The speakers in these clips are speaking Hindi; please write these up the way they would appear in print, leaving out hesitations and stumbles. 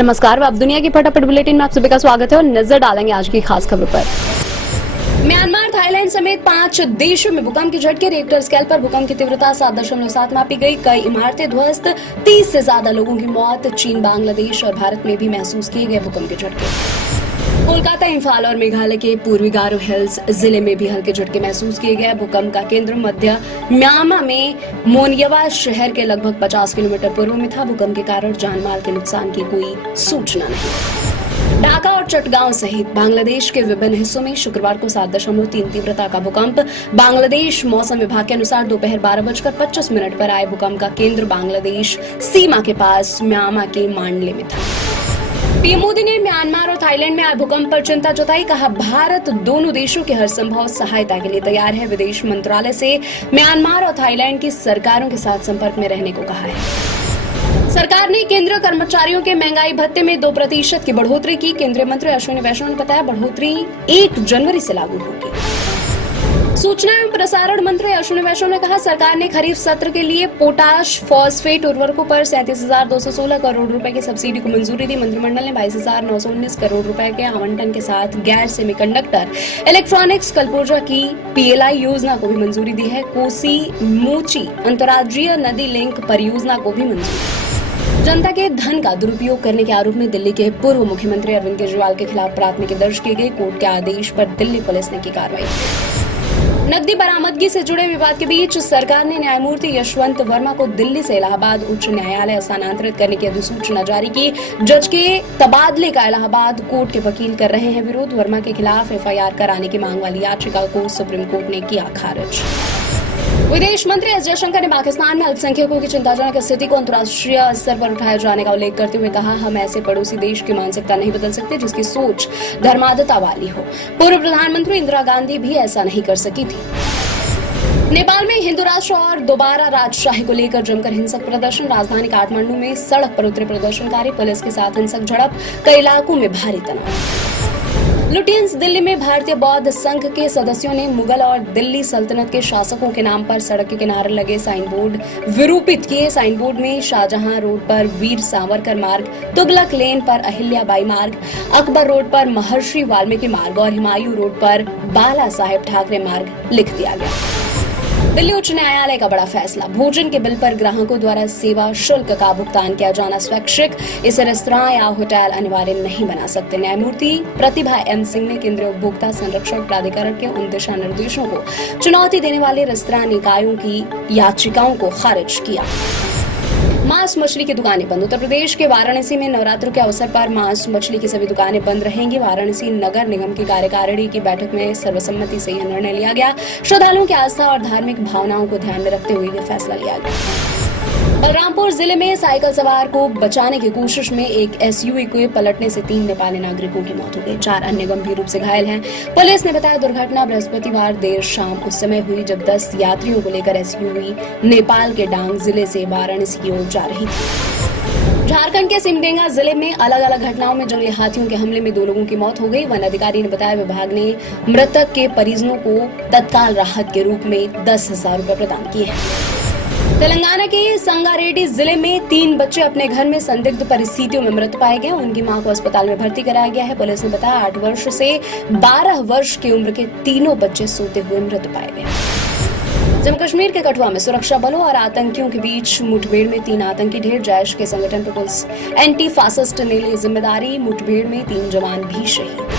नमस्कार, अब दुनिया की फटाफट बुलेटिन में आप सभी का स्वागत है और नजर डालेंगे आज की खास खबरों पर। म्यांमार, थाईलैंड समेत 5 देशों में भूकंप के झटके। रिक्टर स्केल पर भूकंप की तीव्रता 7.7 मापी गई। कई इमारतें ध्वस्त, 30 से ज्यादा लोगों की मौत। चीन, बांग्लादेश और भारत में भी महसूस किए गए भूकंप के झटके। कोलकाता, इंफाल और मेघालय के पूर्वी गारो हिल्स जिले में भी हल्के झटके महसूस किए गए। भूकंप का केंद्र मध्य म्यांमार में मोनयवा शहर के लगभग 50 किलोमीटर पूर्व में था। भूकंप के कारण जानमाल के नुकसान की कोई सूचना नहीं। ढाका और चटगांव सहित बांग्लादेश के विभिन्न हिस्सों में शुक्रवार को 7.3 तीव्रता का भूकंप। बांग्लादेश मौसम विभाग के अनुसार दोपहर 12:25 पर आए भूकंप का केंद्र बांग्लादेश सीमा के पास म्यांमार के मांडले में था। पीएम मोदी ने म्यांमार और थाईलैंड में आए भूकंप पर चिंता जताई। कहा, भारत दोनों देशों की हर संभव सहायता के लिए तैयार है। विदेश मंत्रालय से म्यांमार और थाईलैंड की सरकारों के साथ संपर्क में रहने को कहा है। सरकार ने केंद्रीय कर्मचारियों के महंगाई भत्ते में 2% की बढ़ोतरी की। केंद्रीय मंत्री अश्विनी वैष्णव ने बताया, बढ़ोतरी 1 जनवरी से लागू होगी। सूचना एवं प्रसारण मंत्री अश्विनी वैष्णव ने कहा, सरकार ने खरीफ सत्र के लिए पोटाश फॉस्फेट उर्वरकों पर 37,216 करोड़ रुपए की सब्सिडी को मंजूरी दी। मंत्रिमंडल ने 22,919 करोड़ रुपए के आवंटन के साथ गैर सेमीकंडक्टर इलेक्ट्रॉनिक्स कलपुर्जा की PLI योजना को भी मंजूरी दी है। कोसी मोची अंतर्राज्यीय नदी लिंक परियोजना को भी मंजूरी। जनता के धन का दुरुपयोग करने के आरोप में दिल्ली के पूर्व मुख्यमंत्री अरविंद केजरीवाल के खिलाफ प्राथमिकी दर्ज की गई। कोर्ट के आदेश पर दिल्ली पुलिस ने की कार्रवाई। नकदी बरामदगी से जुड़े विवाद के बीच सरकार ने न्यायमूर्ति यशवंत वर्मा को दिल्ली से इलाहाबाद उच्च न्यायालय स्थानांतरित करने की अधिसूचना जारी की। जज के तबादले का इलाहाबाद कोर्ट के वकील कर रहे हैं विरोध। वर्मा के खिलाफ FIR कराने की मांग वाली याचिका को सुप्रीम कोर्ट ने किया खारिज। विदेश मंत्री एस जयशंकर ने पाकिस्तान में अल्पसंख्यकों की चिंताजनक स्थिति को अंतर्राष्ट्रीय स्तर पर उठाए जाने का उल्लेख करते हुए कहा, हम ऐसे पड़ोसी देश की मानसिकता नहीं बदल सकते जिसकी सोच धर्मांधता वाली हो। पूर्व प्रधानमंत्री इंदिरा गांधी भी ऐसा नहीं कर सकी थी। नेपाल में हिंदू राष्ट्र और दोबारा राजशाही को लेकर जमकर हिंसक प्रदर्शन। राजधानी काठमांडू में सड़क पर उतरे प्रदर्शनकारी, पुलिस के साथ हिंसक झड़प। कई इलाकों में भारी तनाव। लुटियंस, दिल्ली में भारतीय बौद्ध संघ के सदस्यों ने मुगल और दिल्ली सल्तनत के शासकों के नाम पर सड़क के किनारे लगे साइन बोर्ड विरूपित किए। साइन बोर्ड में शाहजहां रोड पर वीर सावरकर मार्ग, तुगलक लेन पर अहिल्याबाई मार्ग, अकबर रोड पर महर्षि वाल्मीकि मार्ग और हुमायूं रोड पर बाला साहेब ठाकरे मार्ग लिख दिया गया। दिल्ली उच्च न्यायालय का बड़ा फैसला। भोजन के बिल पर ग्राहकों द्वारा सेवा शुल्क का भुगतान किया जाना स्वैच्छिक। इसे रेस्तरां या होटल अनिवार्य नहीं बना सकते। न्यायमूर्ति प्रतिभा M सिंह ने केंद्रीय उपभोक्ता संरक्षण प्राधिकरण के उन दिशा निर्देशों को चुनौती देने वाले रेस्तरां निकायों की याचिकाओं को खारिज किया। मांस मछली की दुकानें बंद। उत्तर प्रदेश के वाराणसी में नवरात्रों के अवसर पर मांस मछली की सभी दुकानें बंद रहेंगी। वाराणसी नगर निगम की कार्यकारिणी की बैठक में सर्वसम्मति से यह निर्णय लिया गया। श्रद्धालुओं की आस्था और धार्मिक भावनाओं को ध्यान में रखते हुए यह फैसला लिया गया। बलरामपुर जिले में साइकिल सवार को बचाने की कोशिश में एक SUV के पलटने से 3 नेपाली नागरिकों की मौत हो गई। 4 अन्य गंभीर रूप से घायल हैं। पुलिस ने बताया, दुर्घटना बृहस्पतिवार देर शाम उस समय हुई जब 10 यात्रियों को लेकर SUV नेपाल के डांग जिले से वाराणसी की ओर जा रही थी। झारखंड के सिमडेगा जिले में अलग अलग घटनाओं में जंगली हाथियों के हमले में 2 लोगों की मौत हो गई। वन अधिकारी ने बताया, विभाग ने मृतक के परिजनों को तत्काल राहत के रूप में 10,000 रुपए प्रदान किए हैं। तेलंगाना के संगारेड्डी जिले में 3 बच्चे अपने घर में संदिग्ध परिस्थितियों में मृत पाए गए। उनकी मां को अस्पताल में भर्ती कराया गया है। पुलिस ने बताया, 8 वर्ष से 12 वर्ष की उम्र के तीनों बच्चे सोते हुए मृत पाए गए। जम्मू कश्मीर के कठुआ में सुरक्षा बलों और आतंकियों के बीच मुठभेड़ में 3 आतंकी ढेर। जैश के संगठन पीपुल्स एंटी फासिस्ट ने ली जिम्मेदारी। मुठभेड़ में 3 जवान भी शहीद।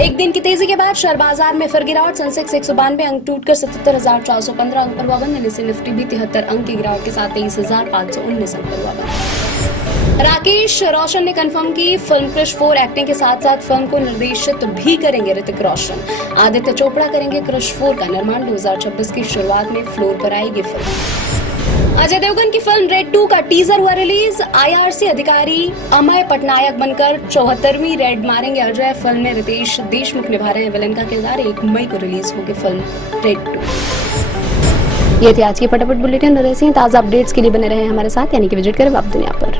एक दिन की तेजी के बाद शेयर बाजार में फिर गिरावट। सेंसेक्स 192 अंक टूटकर 77,415 अंक पर हुआ बंद। निफ्टी भी 73 अंक की गिरावट के साथ 23,519 अंक पर हुआ बंद। राकेश रोशन ने कंफर्म की, फिल्म क्रिश 4 एक्टिंग के साथ साथ फिल्म को निर्देशित भी करेंगे ऋतिक रोशन। आदित्य चोपड़ा करेंगे क्रिश 4 का निर्माण। 2026 की शुरुआत में फ्लोर पर आएगी फिल्म। अजय देवगन की फिल्म रेड 2 का टीजर हुआ रिलीज। IRC अधिकारी अमय पटनायक बनकर 74वीं रेड मारेंगे अजय। फिल्म में रितेश देशमुख निभा रहे हैं विलन का किरदार। 1 मई को रिलीज होगी फिल्म रेड 2। ये थी आज की फटाफट बुलेटिन। ऐसे ही ताजा अपडेट्स के लिए बने रहे हमारे साथ, यानी कि विजिट करें अब दुनिया पर।